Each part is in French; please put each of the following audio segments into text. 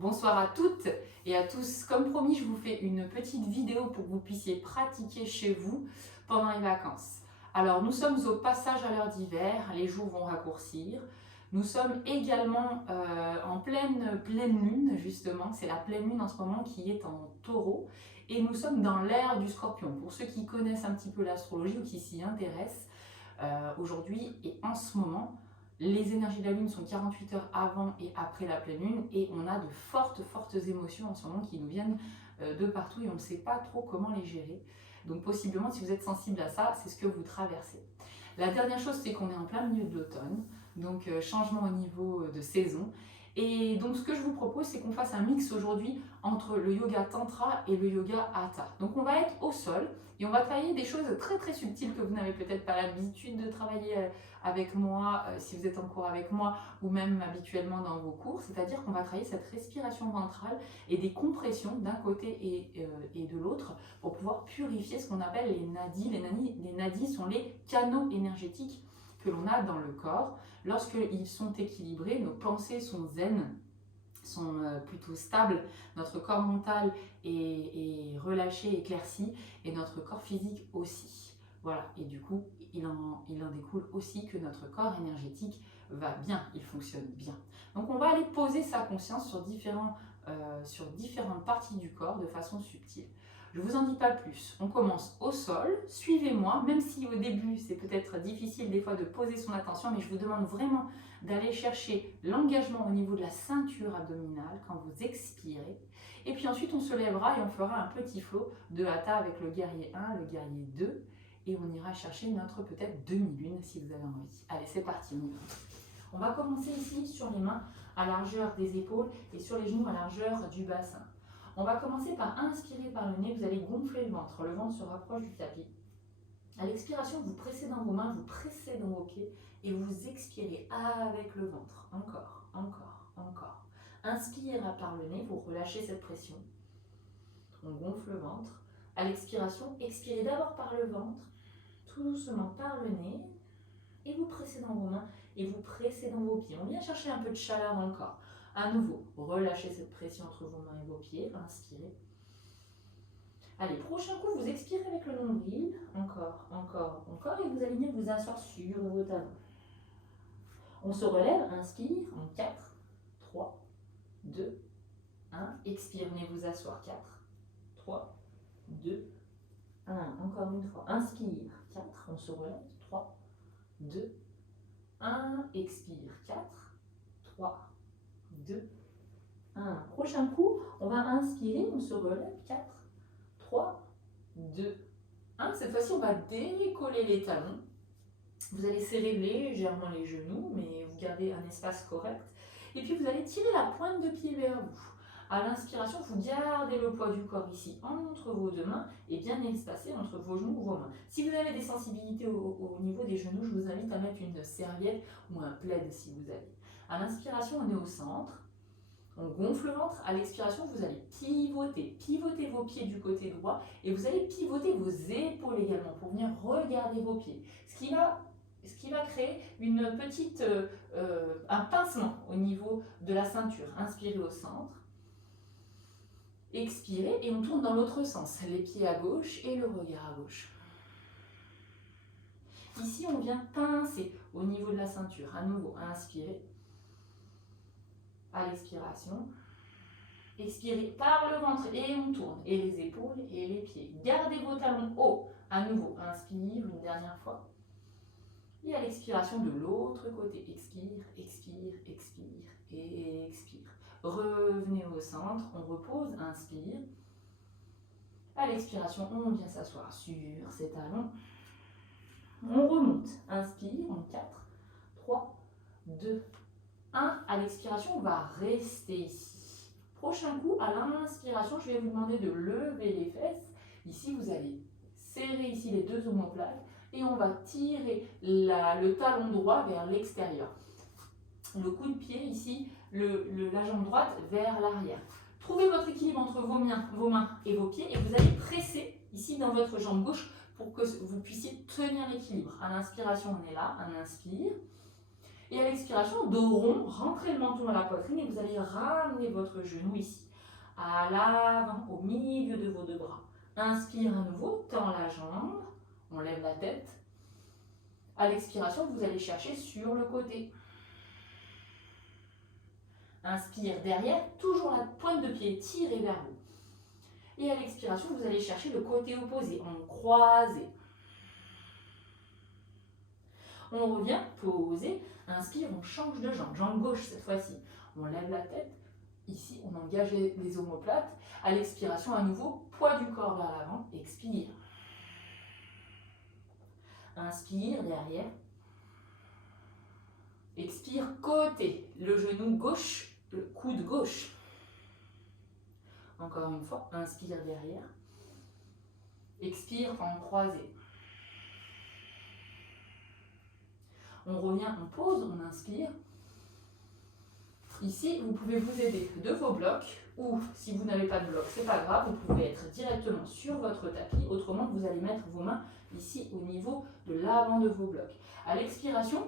Bonsoir à toutes et à tous. Comme promis, je vous fais une petite vidéo pour que vous puissiez pratiquer chez vous pendant les vacances. Alors, nous sommes au passage à l'heure d'hiver, les jours vont raccourcir. Nous sommes également en pleine lune, justement. C'est la pleine lune en ce moment qui est en taureau. Et nous sommes dans l'ère du scorpion. Pour ceux qui connaissent un petit peu l'astrologie ou qui s'y intéressent, aujourd'hui et en ce moment, les énergies de la Lune sont 48 heures avant et après la pleine Lune et on a de fortes émotions en ce moment qui nous viennent de partout et on ne sait pas trop comment les gérer. Donc possiblement, si vous êtes sensible à ça, c'est ce que vous traversez. La dernière chose, c'est qu'on est en plein milieu de l'automne, donc changement au niveau de saison. Et donc ce que je vous propose, c'est qu'on fasse un mix aujourd'hui entre le yoga tantra et le yoga hatha. Donc on va être au sol et on va travailler des choses très subtiles que vous n'avez peut-être pas l'habitude de travailler avec moi, si vous êtes en cours avec moi, ou même habituellement dans vos cours. C'est-à-dire qu'on va travailler cette respiration ventrale et des compressions d'un côté et de l'autre pour pouvoir purifier ce qu'on appelle les nadis. Les nadis sont les canaux énergétiques que l'on a dans le corps. Lorsqu'ils sont équilibrés, nos pensées sont zen, sont plutôt stables, notre corps mental est relâché, éclairci, et notre corps physique aussi. Voilà, et du coup, il en découle aussi que notre corps énergétique va bien, il fonctionne bien. Donc on va aller poser sa conscience sur différentes parties du corps de façon subtile. Je ne vous en dis pas plus. On commence au sol, suivez-moi, même si au début c'est peut-être difficile des fois de poser son attention, mais je vous demande vraiment d'aller chercher l'engagement au niveau de la ceinture abdominale quand vous expirez. Et puis ensuite on se lèvera et on fera un petit flow de hatha avec le guerrier 1, le guerrier 2, et on ira chercher notre peut-être demi-lune si vous avez envie. Allez, c'est parti, on y va. On va commencer ici sur les mains à largeur des épaules et sur les genoux à largeur du bassin. On va commencer par inspirer par le nez, vous allez gonfler le ventre se rapproche du tapis. À l'expiration, vous pressez dans vos mains, vous pressez dans vos pieds et vous expirez avec le ventre. Encore. Inspire par le nez, vous relâchez cette pression. On gonfle le ventre. À l'expiration, expirez d'abord par le ventre, tout doucement par le nez et vous pressez dans vos mains et vous pressez dans vos pieds. On vient chercher un peu de chaleur dans le corps. À nouveau, relâchez cette pression entre vos mains et vos pieds. Inspirez. Allez, prochain coup, vous expirez avec le nombril. Encore. Et vous allez vous asseoir sur vos talons. On se relève. Inspire en 4, 3, 2, 1. Expire, venez vous asseoir. 4, 3, 2, 1. Encore une fois. Inspire. 4. On se relève. 3, 2, 1. Expire. 4, 3, 2, 1. Prochain coup, on va inspirer, on se relève. 4, 3, 2, 1. Cette fois-ci, on va décoller les talons. Vous allez serrer légèrement les genoux, mais vous gardez un espace correct. Et puis, vous allez tirer la pointe de pied vers vous. À l'inspiration, vous gardez le poids du corps ici entre vos deux mains et bien espacé entre vos genoux ou vos mains. Si vous avez des sensibilités au niveau des genoux, je vous invite à mettre une serviette ou un plaid si vous avez. À l'inspiration, on est au centre. On gonfle le ventre. À l'expiration, vous allez pivoter vos pieds du côté droit et vous allez pivoter vos épaules également pour venir regarder vos pieds. Ce qui va créer un pincement au niveau de la ceinture. Inspirez au centre. Expirez et on tourne dans l'autre sens. Les pieds à gauche et le regard à gauche. Ici, on vient pincer au niveau de la ceinture. À nouveau, inspirez. À l'expiration, expirez par le ventre et on tourne. Et les épaules et les pieds. Gardez vos talons hauts. À nouveau, inspire une dernière fois. Et à l'expiration de l'autre côté, expire et expire. Revenez au centre, on repose, inspire. À l'expiration, on vient s'asseoir sur ses talons. On remonte, inspire en 4, 3, 2, 1. À l'expiration, on va rester ici. Prochain coup, à l'inspiration, je vais vous demander de lever les fesses. Ici, vous allez serrer ici les deux omoplates et on va tirer le talon droit vers l'extérieur. Le coup de pied ici, la jambe droite vers l'arrière. Trouvez votre équilibre entre vos mains et vos pieds et vous allez presser ici dans votre jambe gauche pour que vous puissiez tenir l'équilibre. À l'inspiration, on est là, on inspire. Et à l'expiration, dos rond, rentrez le menton dans la poitrine et vous allez ramener votre genou ici, à l'avant, au milieu de vos deux bras. Inspire à nouveau, tend la jambe, on lève la tête. À l'expiration, vous allez chercher sur le côté. Inspire derrière, toujours la pointe de pied tirée vers vous. Et à l'expiration, vous allez chercher le côté opposé, en croisé. On revient, posé, inspire, on change de jambe, jambe gauche cette fois-ci. On lève la tête, ici on engage les omoplates. À l'expiration, à nouveau, poids du corps vers l'avant, expire. Inspire derrière. Expire côté, le genou gauche, le coude gauche. Encore une fois, inspire derrière. Expire en croisé. On revient, on pose, on inspire. Ici, vous pouvez vous aider de vos blocs ou si vous n'avez pas de bloc, c'est pas grave, vous pouvez être directement sur votre tapis. Autrement, vous allez mettre vos mains ici au niveau de l'avant de vos blocs. À l'expiration,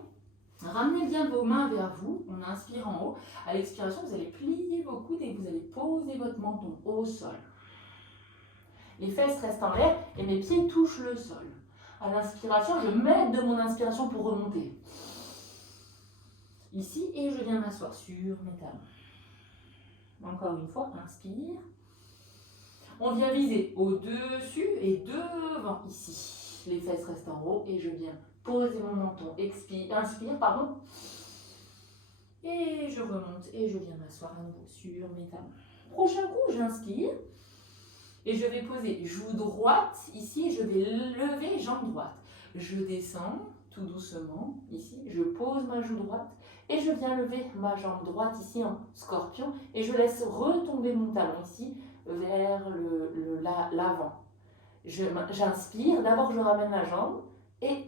ramenez bien vos mains vers vous. On inspire en haut. À l'expiration, vous allez plier vos coudes et vous allez poser votre menton au sol. Les fesses restent en l'air et mes pieds touchent le sol. À l'inspiration, je m'aide de mon inspiration pour remonter. Ici, et je viens m'asseoir sur mes talons. Encore une fois, inspire. On vient viser au-dessus et devant, ici. Les fesses restent en haut et je viens poser mon menton. Inspire, pardon. Et je remonte et je viens m'asseoir à nouveau sur mes talons. Prochain coup, j'inspire. Et je vais poser joue droite, ici, je vais lever jambe droite. Je descends tout doucement, ici, je pose ma joue droite et je viens lever ma jambe droite ici en scorpion et je laisse retomber mon talon ici vers l'avant. J'inspire, d'abord je ramène la jambe et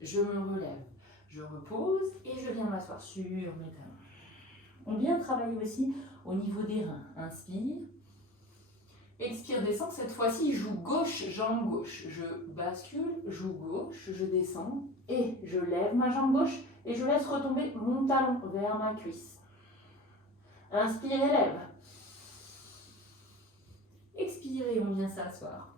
je me relève. Je repose et je viens m'asseoir sur mes talons. On vient travailler aussi au niveau des reins. Inspire. Expire, descend. Cette fois-ci, joue gauche, jambe gauche. Je bascule, joue gauche, je descends et je lève ma jambe gauche et je laisse retomber mon talon vers ma cuisse. Inspire et lève. Expire et on vient s'asseoir.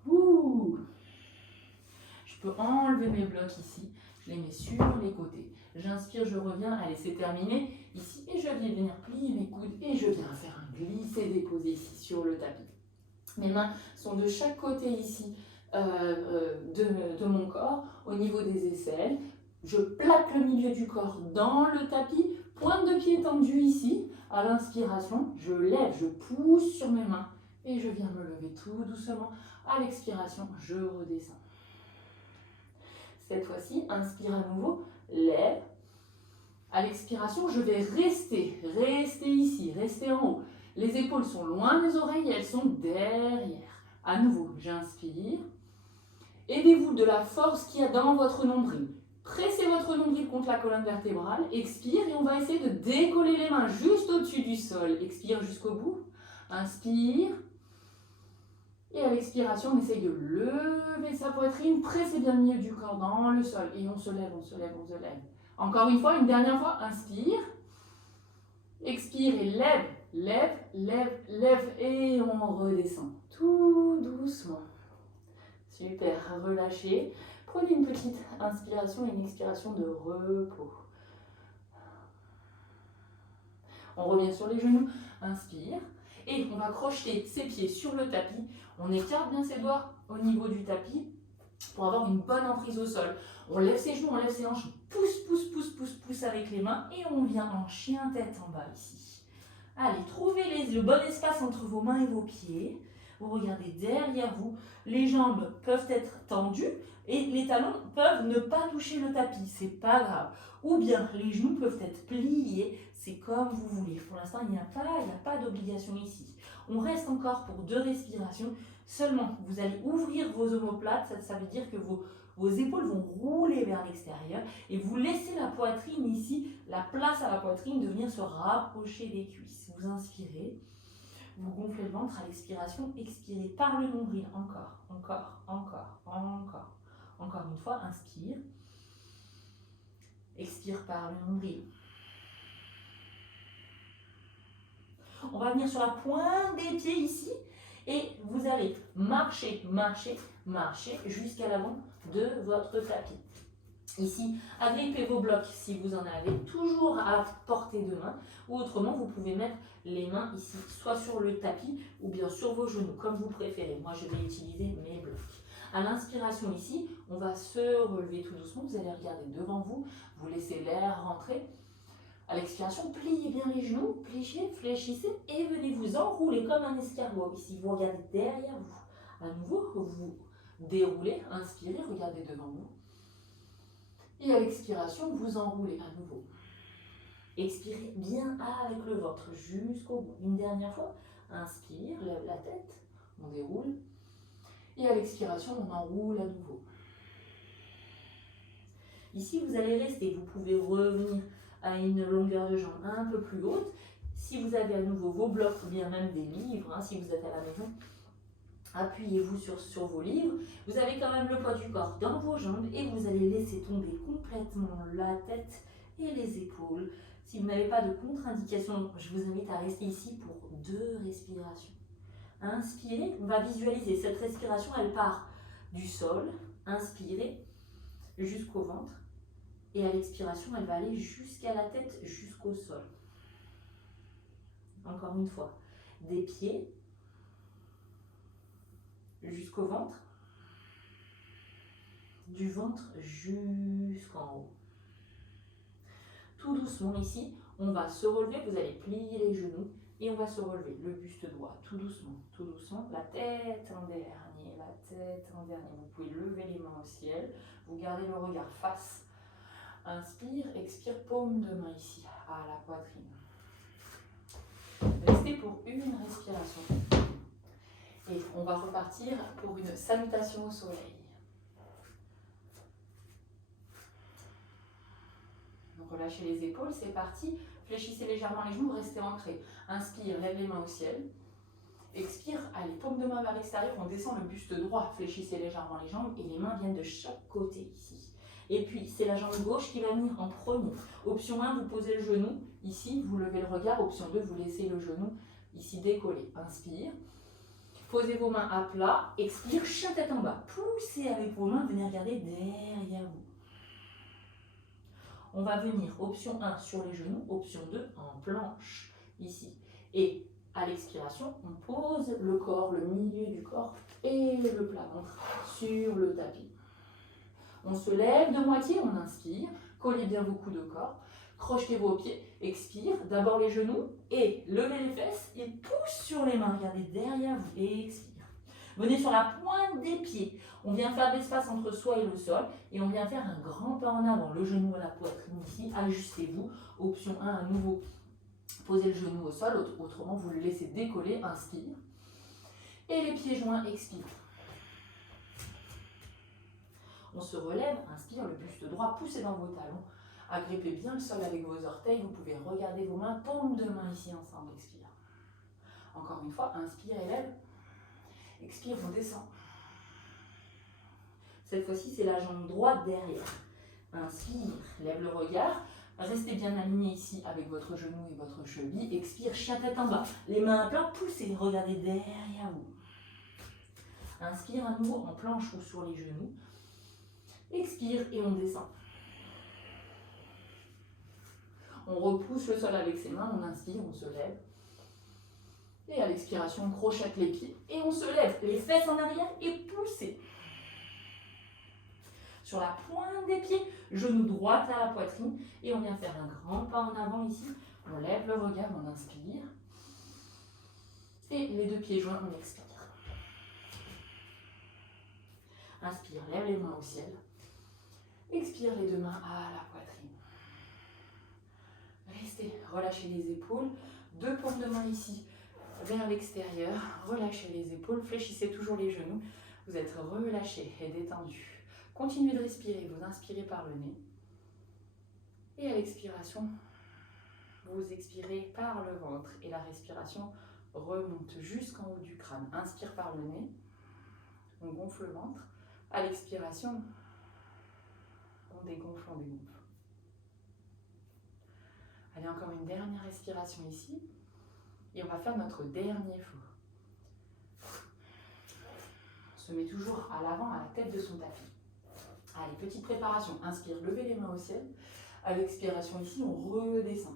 Je peux enlever mes blocs ici. Je les mets sur les côtés. J'inspire, je reviens. Allez, c'est terminé. Ici, et je viens venir plier mes coudes et je viens faire un glisser-déposer ici sur le tapis. Mes mains sont de chaque côté ici de mon corps, au niveau des aisselles. Je plaque le milieu du corps dans le tapis, pointe de pied tendue ici. À l'inspiration, je lève, je pousse sur mes mains et je viens me lever tout doucement. À l'expiration, je redescends. Cette fois-ci, inspire à nouveau, lève. À l'expiration, je vais rester ici, rester en haut. Les épaules sont loin des oreilles et elles sont derrière. À nouveau, j'inspire. Aidez-vous de la force qu'il y a dans votre nombril. Pressez votre nombril contre la colonne vertébrale. Expire et on va essayer de décoller les mains juste au-dessus du sol. Expire jusqu'au bout. Inspire. Et à l'expiration, on essaye de lever sa poitrine. Pressez bien le milieu du corps dans le sol. Et on se lève, on se lève, on se lève. Encore une fois, une dernière fois. Inspire. Expire et lève. Lève, lève, lève et on redescend tout doucement. Super, relâchez. Prenez une petite inspiration et une expiration de repos. On revient sur les genoux, inspire. Et on va crocheter ses pieds sur le tapis. On écarte bien ses doigts au niveau du tapis pour avoir une bonne emprise au sol. On lève ses genoux, on lève ses hanches, pousse, pousse, pousse, pousse, pousse avec les mains et on vient en chien tête en bas ici. Allez, trouvez le bon espace entre vos mains et vos pieds. Vous regardez derrière vous. Les jambes peuvent être tendues et les talons peuvent ne pas toucher le tapis. C'est pas grave. Ou bien les genoux peuvent être pliés. C'est comme vous voulez. Pour l'instant, il n'y a pas d'obligation ici. On reste encore pour 2 respirations. Seulement, vous allez ouvrir vos omoplates. Ça veut dire que vos épaules vont rouler vers l'extérieur et vous laissez la poitrine ici, la place à la poitrine de venir se rapprocher des cuisses. Vous inspirez, vous gonflez le ventre à l'expiration, expirez par le nombril, encore, encore, encore, encore. Encore une fois, inspire, expire par le nombril. On va venir sur la pointe des pieds ici. Et vous allez marcher, marcher, marcher jusqu'à l'avant de votre tapis. Ici, agrippez vos blocs si vous en avez, toujours à portée de main. Ou autrement, vous pouvez mettre les mains ici, soit sur le tapis ou bien sur vos genoux, comme vous préférez. Moi, je vais utiliser mes blocs. À l'inspiration ici, on va se relever tout doucement. Vous allez regarder devant vous, vous laissez l'air rentrer. À l'expiration, pliez bien les genoux, pliez, fléchissez et venez vous enrouler comme un escargot. Ici, vous regardez derrière vous. À nouveau, vous déroulez, inspirez, regardez devant vous. Et à l'expiration, vous enroulez à nouveau. Expirez bien avec le ventre jusqu'au bout. Une dernière fois, inspire, lève la tête, on déroule. Et à l'expiration, on enroule à nouveau. Ici, vous allez rester. Vous pouvez revenir à une longueur de jambe un peu plus haute. Si vous avez à nouveau vos blocs ou bien même des livres, si vous êtes à la maison, appuyez-vous sur vos livres. Vous avez quand même le poids du corps dans vos jambes et vous allez laisser tomber complètement la tête et les épaules. Si vous n'avez pas de contre-indication, je vous invite à rester ici pour 2 respirations. Inspirez, on va visualiser cette respiration, elle part du sol. Inspirez jusqu'au ventre. Et à l'expiration, elle va aller jusqu'à la tête, jusqu'au sol. Encore une fois, des pieds jusqu'au ventre, du ventre jusqu'en haut. Tout doucement ici, on va se relever, vous allez plier les genoux et on va se relever, le buste droit, tout doucement, la tête en dernier, la tête en dernier. Vous pouvez lever les mains au ciel, vous gardez le regard face. Inspire, expire, paume de main ici, à la poitrine. Restez pour une respiration. Et on va repartir pour une salutation au soleil. Donc relâchez les épaules, c'est parti. Fléchissez légèrement les genoux, restez ancrés. Inspire, lève les mains au ciel. Expire, allez, paume de main vers l'extérieur, on descend le buste droit. Fléchissez légèrement les jambes et les mains viennent de chaque côté ici. Et puis, c'est la jambe gauche qui va venir en premier. Option 1, vous posez le genou. Ici, vous levez le regard. Option 2, vous laissez le genou ici décollé. Inspire. Posez vos mains à plat. Expire, chien tête en bas. Poussez avec vos mains, venez regarder derrière vous. On va venir, option 1, sur les genoux. Option 2, en planche, ici. Et à l'expiration, on pose le corps, le milieu du corps et le plat ventre sur le tapis. On se lève de moitié, on inspire, collez bien vos coudes au corps, crochetez vos pieds, expire, d'abord les genoux et levez les fesses et pousse sur les mains, regardez derrière vous et expire. Venez sur la pointe des pieds, on vient faire de l'espace entre soi et le sol et on vient faire un grand pas en avant, le genou à la poitrine ici, ajustez-vous, option 1 à nouveau, posez le genou au sol, autrement vous le laissez décoller, inspire, et les pieds joints, expire. On se relève, inspire, le buste droit, poussez dans vos talons. Agrippez bien le sol avec vos orteils. Vous pouvez regarder vos mains, paume de main ici ensemble, expire. Encore une fois, inspire et lève. Expire, on descend. Cette fois-ci, c'est la jambe droite derrière. Inspire, lève le regard. Restez bien aligné ici avec votre genou et votre cheville. Expire, chien tête en bas. Les mains à plat, poussez, regardez derrière vous. Inspire à nouveau en planche ou sur les genoux. Expire et on descend. On repousse le sol avec ses mains, on inspire, on se lève. Et à l'expiration, on crochette les pieds et on se lève. Les fesses en arrière et poussez. Sur la pointe des pieds, genou droit à la poitrine. Et on vient faire un grand pas en avant ici. On lève le regard, on inspire. Et les 2 pieds joints, on expire. Inspire, lève les mains au ciel. Expire, les 2 mains à la poitrine. Restez, relâchez les épaules. 2 paumes de main ici vers l'extérieur. Relâchez les épaules, fléchissez toujours les genoux. Vous êtes relâché et détendu. Continuez de respirer, vous inspirez par le nez. Et à l'expiration, vous expirez par le ventre. Et la respiration remonte jusqu'en haut du crâne. Inspire par le nez. On gonfle le ventre. À l'expiration, on dégonfle, on dégonfle. Allez, encore une dernière respiration ici. Et on va faire notre dernier flow. On se met toujours à l'avant, à la tête de son tapis. Allez, petite préparation. Inspire, levez les mains au ciel. À l'expiration ici, on redescend.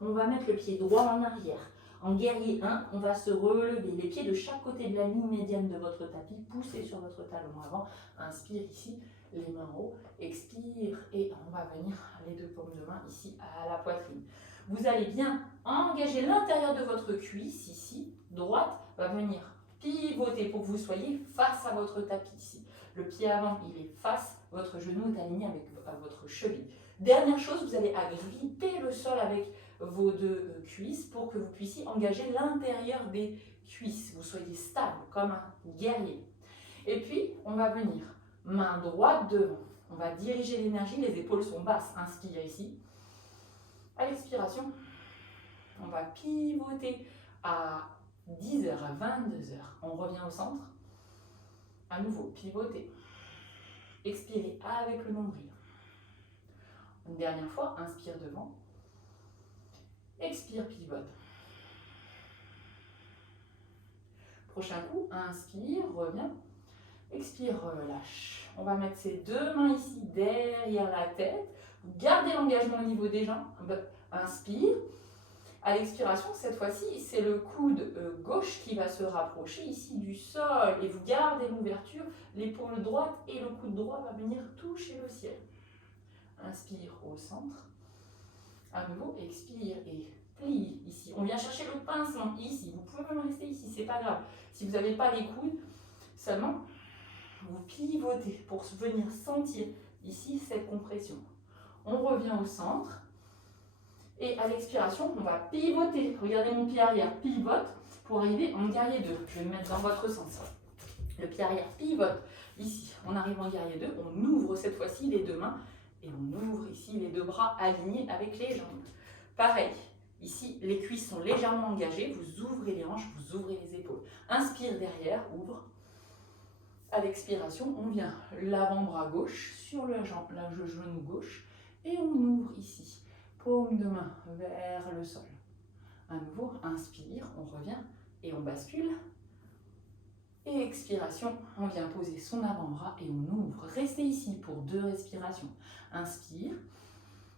On va mettre le pied droit en arrière. En guerrier 1, on va se relever. Les pieds de chaque côté de la ligne médiane de votre tapis. Poussez sur votre talon avant. Inspire ici, les mains en haut. Expire et on va venir les deux paumes de main ici à la poitrine. Vous allez bien engager l'intérieur de votre cuisse ici. Droite va venir pivoter pour que vous soyez face à votre tapis ici. Le pied avant, il est face. Votre genou est aligné avec votre cheville. Dernière chose, vous allez agripper le sol avec vos deux cuisses pour que vous puissiez engager l'intérieur des cuisses. Vous soyez stable comme un guerrier. Et puis, on va venir main droite devant. On va diriger l'énergie, les épaules sont basses. Inspire ici. À l'expiration, on va pivoter à 10h, à 22h. On revient au centre. À nouveau, pivoter. Expirez avec le nombril. Une dernière fois, inspire devant. Expire, pivote. Prochain coup, inspire, reviens. Expire, relâche. On va mettre ses deux mains ici derrière la tête. Vous gardez l'engagement au niveau des jambes. Inspire. À l'expiration, cette fois-ci, c'est le coude gauche qui va se rapprocher ici du sol. Et vous gardez l'ouverture. L'épaule droite et le coude droit va venir toucher le ciel. Inspire au centre. À nouveau, expire et plie ici. On vient chercher le pincement ici. Vous pouvez même rester ici, c'est pas grave. Si vous n'avez pas les coudes, seulement vous pivotez pour venir sentir ici cette compression. On revient au centre. Et à l'expiration, on va pivoter. Regardez mon pied arrière, pivote pour arriver en guerrier 2. Je vais le mettre dans votre sens. Le pied arrière pivote. Ici, on arrive en guerrier 2. On ouvre cette fois-ci les deux mains. Et on ouvre ici les deux bras alignés avec les jambes. Pareil, ici, les cuisses sont légèrement engagées. Vous ouvrez les hanches, vous ouvrez les épaules. Inspire derrière, ouvre. À l'expiration, on vient l'avant-bras gauche sur le genou gauche. Et on ouvre ici. Paume de main vers le sol. À nouveau, inspire, on revient et on bascule. Et expiration, on vient poser son avant-bras et on ouvre. Restez ici pour 2 respirations. Inspire.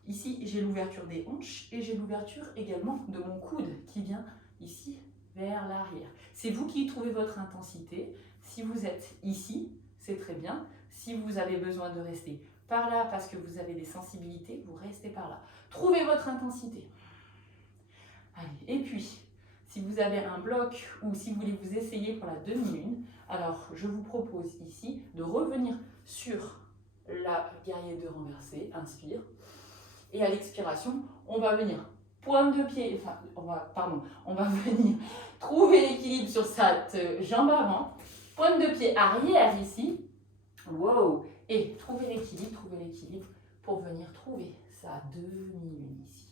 Ici, j'ai l'ouverture des hanches et j'ai l'ouverture également de mon coude qui vient ici vers l'arrière. C'est vous qui trouvez votre intensité. Si vous êtes ici, c'est très bien. Si vous avez besoin de rester par là parce que vous avez des sensibilités, vous restez par là. Trouvez votre intensité. Allez, et puis, si vous avez un bloc ou si vous voulez vous essayer pour la demi-lune, alors je vous propose ici de revenir sur la guerrier 2 renversée. Inspire. Et à l'expiration, on va venir pointe de pied, enfin, on va venir trouver l'équilibre sur cette jambe avant, pointe de pied arrière ici. Wow! Et trouver l'équilibre pour venir trouver sa demi-lune ici.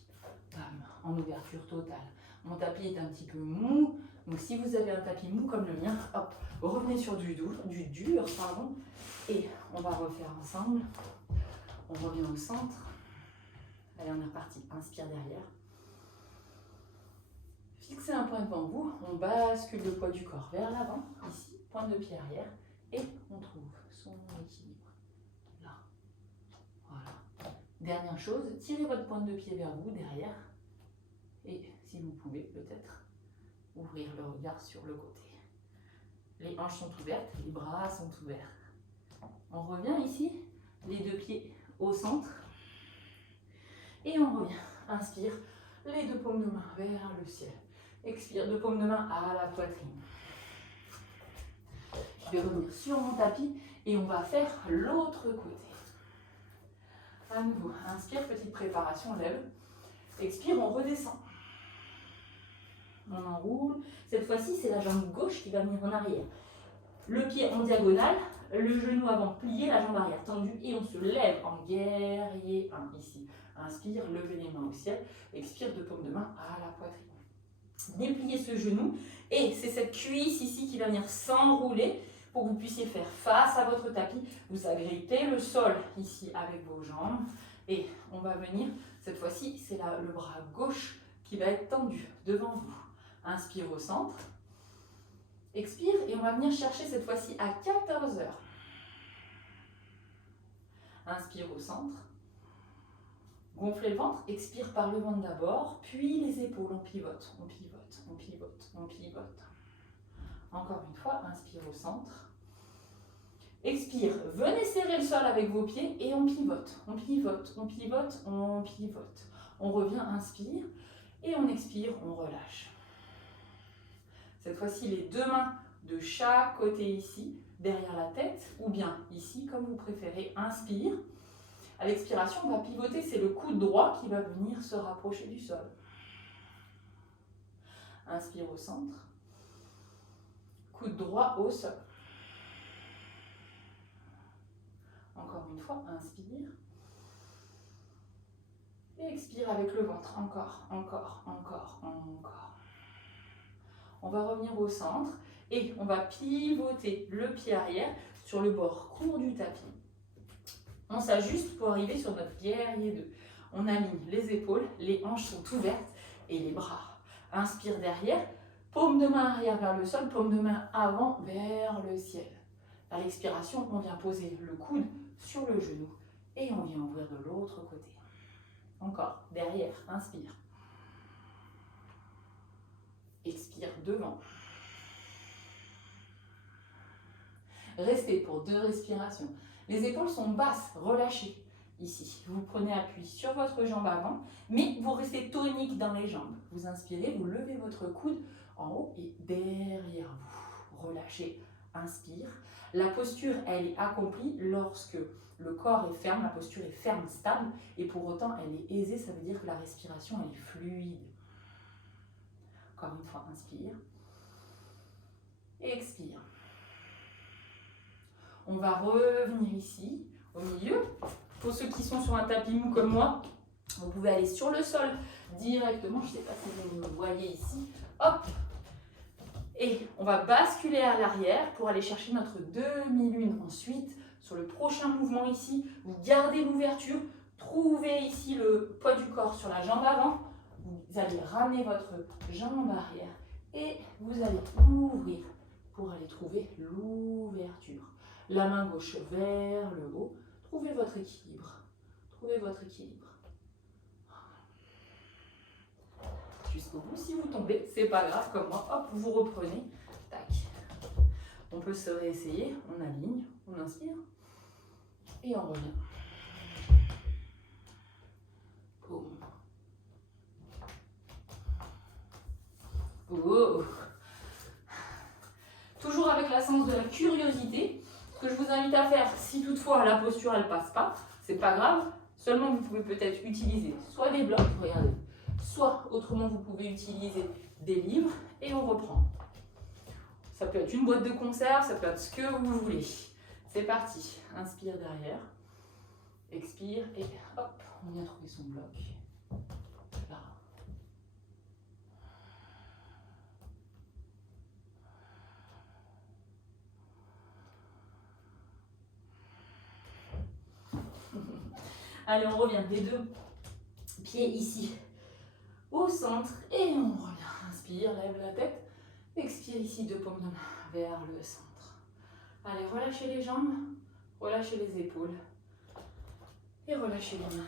Bam, en ouverture totale. Mon tapis est un petit peu mou, donc si vous avez un tapis mou comme le mien, hop, revenez sur du dur, et on va refaire ensemble. On revient au centre. Allez, on est reparti. Inspire derrière. Fixez un point devant vous. On bascule le poids du corps vers l'avant, ici, pointe de pied arrière, et on trouve son équilibre. Là. Voilà. Dernière chose, tirez votre pointe de pied vers vous, derrière, et si vous pouvez, peut-être, ouvrir le regard sur le côté. Les hanches sont ouvertes, les bras sont ouverts. On revient ici, les deux pieds au centre. Et on revient. Inspire, les deux paumes de main vers le ciel. Expire, deux paumes de main à la poitrine. Je vais revenir sur mon tapis et on va faire l'autre côté. À nouveau, inspire, petite préparation, lève. Expire, on redescend. On enroule. Cette fois-ci, c'est la jambe gauche qui va venir en arrière. Le pied en diagonale, le genou avant plié, la jambe arrière tendue et on se lève en guerrier 1 ici. Inspire, levez les mains au ciel. Expire, deux paumes de main à la poitrine. Dépliez ce genou et c'est cette cuisse ici qui va venir s'enrouler pour que vous puissiez faire face à votre tapis. Vous agrippez le sol ici avec vos jambes et on va venir, cette fois-ci, c'est le bras gauche qui va être tendu devant vous. Inspire au centre. Expire et on va venir chercher cette fois-ci à 14 heures. Inspire au centre. Gonflez le ventre, expire par le ventre d'abord, puis les épaules, on pivote, on pivote, on pivote, on pivote. Encore une fois, inspire au centre. Expire, venez serrer le sol avec vos pieds et on pivote, on pivote, on pivote, on pivote. On revient, inspire et on expire, on relâche. Cette fois-ci, les deux mains de chaque côté ici, derrière la tête, ou bien ici, comme vous préférez. Inspire. À l'expiration, on va pivoter, c'est le coude droit qui va venir se rapprocher du sol. Inspire au centre. Coude droit au sol. Encore une fois, inspire. Et expire avec le ventre. Encore, encore, encore, encore. On va revenir au centre et on va pivoter le pied arrière sur le bord court du tapis. On s'ajuste pour arriver sur notre guerrier 2. On aligne les épaules, les hanches sont ouvertes et les bras. Inspire derrière, paume de main arrière vers le sol, paume de main avant vers le ciel. À l'expiration, on vient poser le coude sur le genou et on vient ouvrir de l'autre côté. Encore, derrière, inspire. Expire devant. Restez pour 2 respirations. Les épaules sont basses, relâchées. Ici, vous prenez appui sur votre jambe avant, mais vous restez tonique dans les jambes. Vous inspirez, vous levez votre coude en haut et derrière vous. Relâchez, inspire. La posture, elle est accomplie lorsque le corps est ferme, la posture est ferme, stable, et pour autant, elle est aisée, ça veut dire que la respiration, elle est fluide. Encore une fois, inspire. Expire. On va revenir ici, au milieu. Pour ceux qui sont sur un tapis mou comme moi, vous pouvez aller sur le sol directement. Je ne sais pas si vous me voyez ici. Hop. Et on va basculer à l'arrière pour aller chercher notre demi-lune. Ensuite, sur le prochain mouvement ici, vous gardez l'ouverture. Trouvez ici le poids du corps sur la jambe avant. Vous allez ramener votre jambe arrière et vous allez ouvrir pour aller trouver l'ouverture. La main gauche vers le haut. Trouvez votre équilibre. Trouvez votre équilibre. Jusqu'au bout. Si vous tombez, c'est pas grave comme moi. Hop, vous reprenez. Tac. On peut se réessayer. On aligne. On inspire. Et on revient. Boum. Oh. Toujours avec la sens de la curiosité. Ce que je vous invite à faire, si toutefois la posture elle passe pas, c'est pas grave. Seulement vous pouvez peut-être utiliser soit des blocs, regardez, soit autrement vous pouvez utiliser des livres et on reprend. Ça peut être une boîte de conserve, ça peut être ce que vous voulez. C'est parti. Inspire derrière, expire et hop, on vient trouver son bloc. Là. Allez, on revient des 2 pieds ici au centre et on revient. Inspire, lève la tête. Expire ici, 2 paumes de main vers le centre. Allez, relâchez les jambes, relâchez les épaules et relâchez les mains.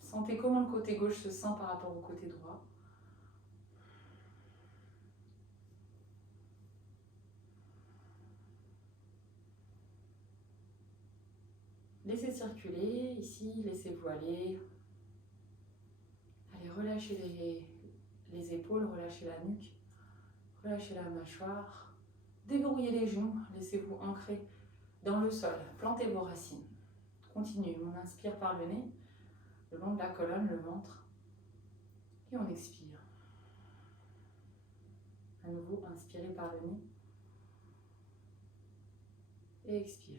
Sentez comment le côté gauche se sent par rapport au côté droit. Laissez circuler, ici, laissez-vous aller. Allez, relâchez les épaules, relâchez la nuque, relâchez la mâchoire. Déverrouillez les genoux, laissez-vous ancrer dans le sol. Plantez vos racines. Continuez, on inspire par le nez, le long de la colonne, le ventre. Et on expire. À nouveau, inspirez par le nez. Et expirez.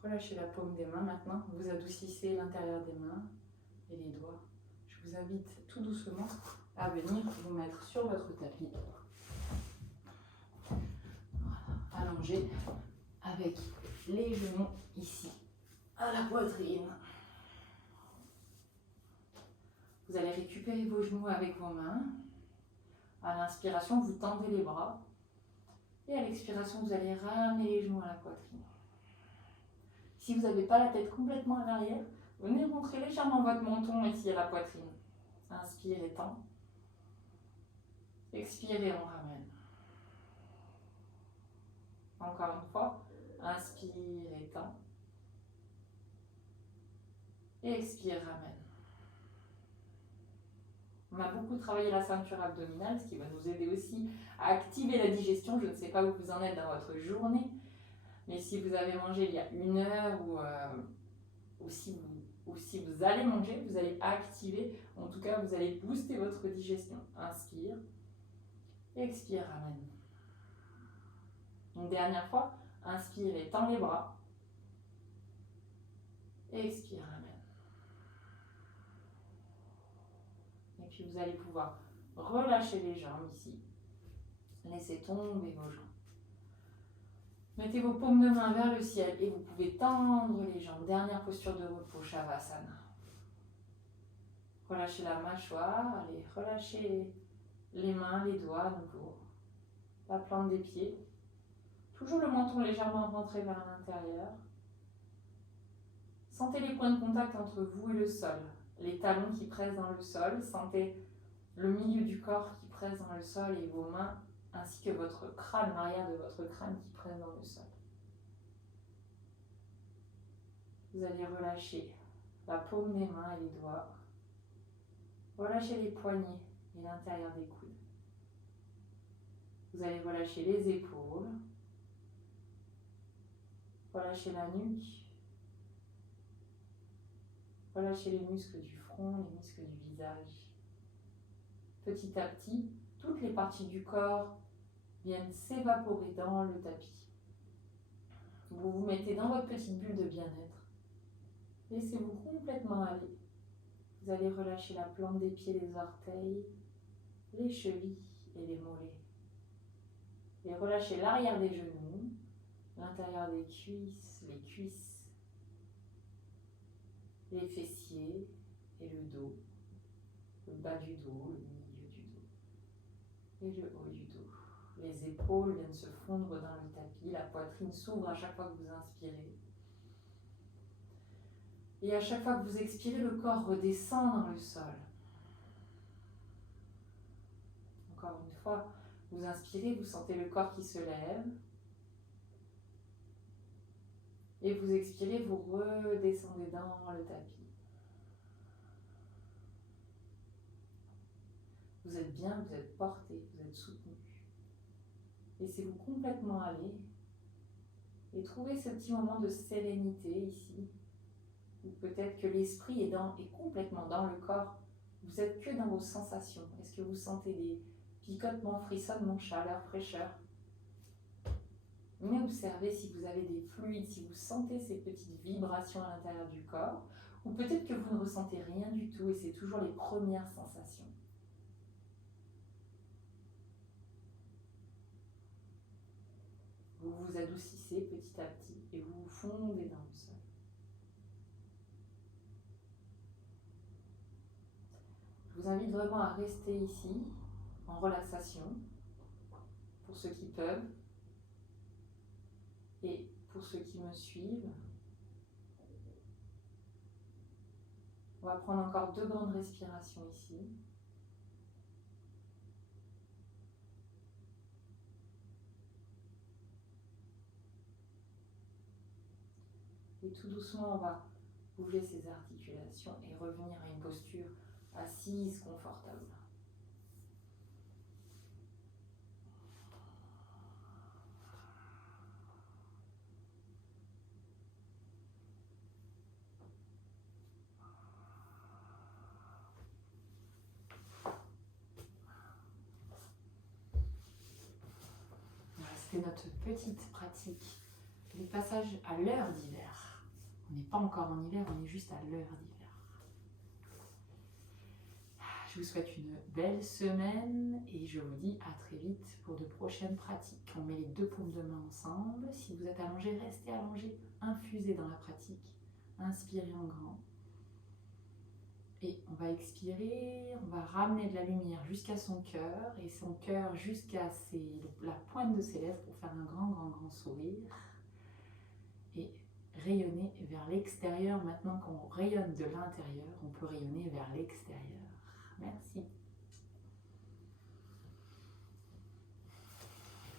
Relâchez la paume des mains maintenant. Vous adoucissez l'intérieur des mains et les doigts. Je vous invite tout doucement à venir vous mettre sur votre tapis. Voilà. Allongé avec les genoux ici, à la poitrine. Vous allez récupérer vos genoux avec vos mains. À l'inspiration, vous tendez les bras. Et à l'expiration, vous allez ramener les genoux à la poitrine. Si vous n'avez pas la tête complètement à l'arrière, venez montrer légèrement votre menton ici à la poitrine. Inspire et tend. Expirez, on ramène. Encore une fois, inspire et tend. Et expire, ramène. On a beaucoup travaillé la ceinture abdominale, ce qui va nous aider aussi à activer la digestion. Je ne sais pas où vous en êtes dans votre journée, mais si vous avez mangé il y a 1 heure ou si vous allez manger, vous allez activer, en tout cas vous allez booster votre digestion. Inspire, expire, ramène. Une dernière fois, inspire et tend les bras. Expire, ramène. Et puis vous allez pouvoir relâcher les jambes ici. Laissez tomber vos jambes. Mettez vos paumes de main vers le ciel et vous pouvez tendre les jambes. Dernière posture de repos, Shavasana. Relâchez la mâchoire, allez, relâchez les mains, les doigts à nouveau. La plante des pieds. Toujours le menton légèrement rentré vers l'intérieur. Sentez les points de contact entre vous et le sol. Les talons qui pressent dans le sol. Sentez le milieu du corps qui presse dans le sol et vos mains ainsi que votre crâne, l'arrière de votre crâne qui presse dans le sol. Vous allez relâcher la paume des mains et les doigts. Relâchez les poignets et l'intérieur des coudes. Vous allez relâcher les épaules. Relâchez la nuque. Relâchez les muscles du front, les muscles du visage. Petit à petit, toutes les parties du corps viennent s'évaporer dans le tapis. Vous vous mettez dans votre petite bulle de bien-être. Laissez-vous complètement aller. Vous allez relâcher la plante des pieds, les orteils, les chevilles et les mollets. Et relâchez l'arrière des genoux, l'intérieur des cuisses, les cuisses, les fessiers et le dos, le bas du dos, le milieu du dos et le haut du dos. Les épaules viennent se fondre dans le tapis, la poitrine s'ouvre à chaque fois que vous inspirez. Et à chaque fois que vous expirez, le corps redescend dans le sol. Encore une fois, vous inspirez, vous sentez le corps qui se lève. Et vous expirez, vous redescendez dans le tapis. Vous êtes bien, vous êtes porté, vous êtes soutenu. Laissez-vous complètement aller et trouvez ce petit moment de sérénité ici, où peut-être que l'esprit est complètement dans le corps. Vous êtes que dans vos sensations. Est-ce que vous sentez des picotements, frissonnements, chaleur, fraîcheur? Mais observez si vous avez des fluides, si vous sentez ces petites vibrations à l'intérieur du corps, ou peut-être que vous ne ressentez rien du tout et c'est toujours les premières sensations. Vous vous adoucissez petit à petit et vous vous fondez dans le sol. Je vous invite vraiment à rester ici, en relaxation, pour ceux qui peuvent. Et pour ceux qui me suivent, on va prendre encore 2 grandes respirations ici. Et tout doucement, on va bouger ses articulations et revenir à une posture assise confortable. C'était notre petite pratique du passage à l'heure d'hiver. On n'est pas encore en hiver, on est juste à l'heure d'hiver. Je vous souhaite une belle semaine et je vous dis à très vite pour de prochaines pratiques. On met les deux paumes de main ensemble. Si vous êtes allongé, restez allongé. Infusez dans la pratique. Inspirez en grand. Et on va expirer, on va ramener de la lumière jusqu'à son cœur et son cœur jusqu'à la pointe de ses lèvres pour faire un grand sourire. Et rayonner vers l'extérieur. Maintenant qu'on rayonne de l'intérieur, on peut rayonner vers l'extérieur. Merci.